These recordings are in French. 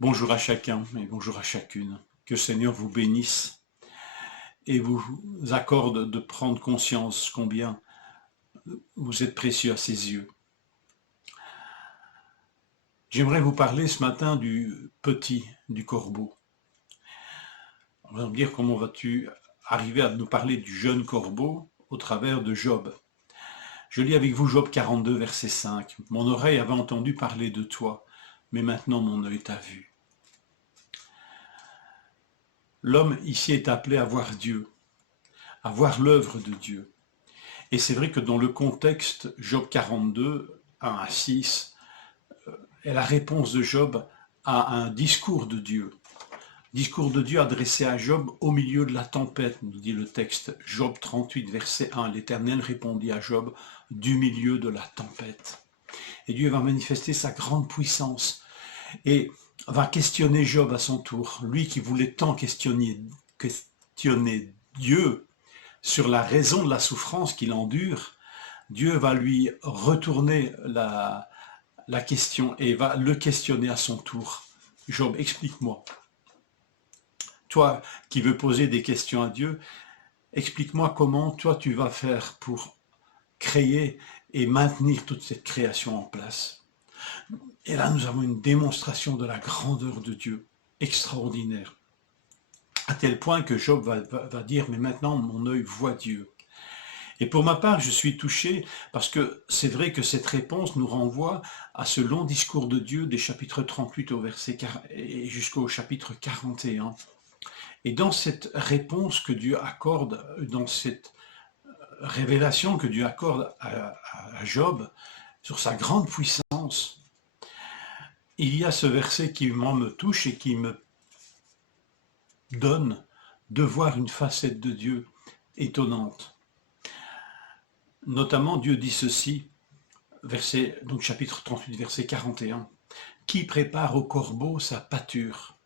Bonjour à chacun et bonjour à chacune. Que le Seigneur vous bénisse et vous accorde de prendre conscience combien vous êtes précieux à ses yeux. J'aimerais vous parler ce matin du petit du corbeau. On va me dire comment vas-tu arriver à nous parler du jeune corbeau au travers de Job. Je lis avec vous Job 42, verset 5. Mon oreille avait entendu parler de toi, mais maintenant mon œil t'a vu. L'homme ici est appelé à voir Dieu, à voir l'œuvre de Dieu. Et c'est vrai que dans le contexte Job 42, 1 à 6, est la réponse de Job à un discours de Dieu. Discours de Dieu adressé à Job au milieu de la tempête, nous dit le texte. Job 38, verset 1. L'Éternel répondit à Job du milieu de la tempête. Et Dieu va manifester sa grande puissance et va questionner Job à son tour. Lui qui voulait tant questionner Dieu sur la raison de la souffrance qu'il endure, Dieu va lui retourner la question et va le questionner à son tour. Job, explique-moi. Toi qui veux poser des questions à Dieu, explique-moi comment toi tu vas faire pour créer et maintenir toute cette création en place. Et là nous avons une démonstration de la grandeur de Dieu, extraordinaire. À tel point que Job va dire, mais maintenant mon œil voit Dieu. Et pour ma part, je suis touché parce que c'est vrai que cette réponse nous renvoie à ce long discours de Dieu des chapitres 38 au verset et jusqu'au chapitre 41. Et dans cette réponse que Dieu accorde, dans cette révélation que Dieu accorde à Job sur sa grande puissance, il y a ce verset qui moi me touche et qui me donne de voir une facette de Dieu étonnante. Notamment, Dieu dit ceci, donc chapitre 38, verset 41. Qui prépare au corbeau sa pâture,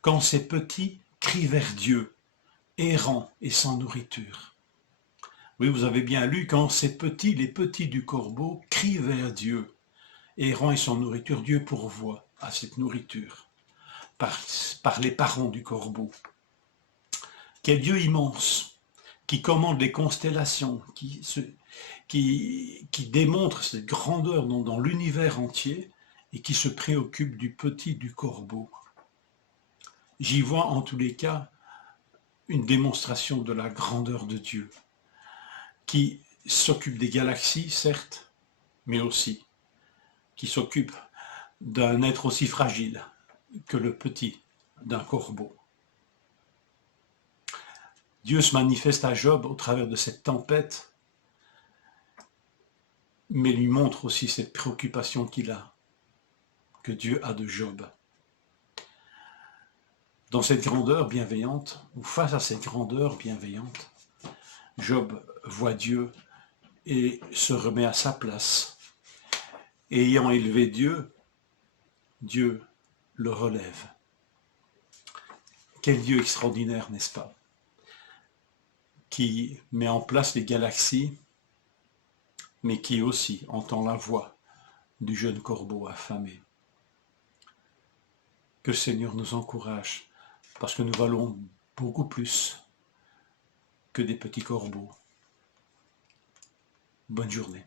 quand ses petits crient vers Dieu, errants et sans nourriture. Oui, vous avez bien lu, quand ces petits, les petits du corbeau, crient vers Dieu, errants et sans nourriture, Dieu pourvoit à cette nourriture par les parents du corbeau. Quel Dieu immense, qui commande les constellations, qui démontre cette grandeur dans l'univers entier et qui se préoccupe du petit du corbeau. J'y vois en tous les cas une démonstration de la grandeur de Dieu, qui s'occupe des galaxies, certes, mais aussi qui s'occupe d'un être aussi fragile que le petit d'un corbeau. Dieu se manifeste à Job au travers de cette tempête, mais lui montre aussi cette préoccupation qu'il a, que Dieu a de Job. Dans cette grandeur bienveillante, ou face à cette grandeur bienveillante, Job voit Dieu et se remet à sa place. Et ayant élevé Dieu, Dieu le relève. Quel Dieu extraordinaire, n'est-ce pas? Qui met en place les galaxies, mais qui aussi entend la voix du jeune corbeau affamé. Que le Seigneur nous encourage, parce que nous valons beaucoup plus que des petits corbeaux. Bonne journée.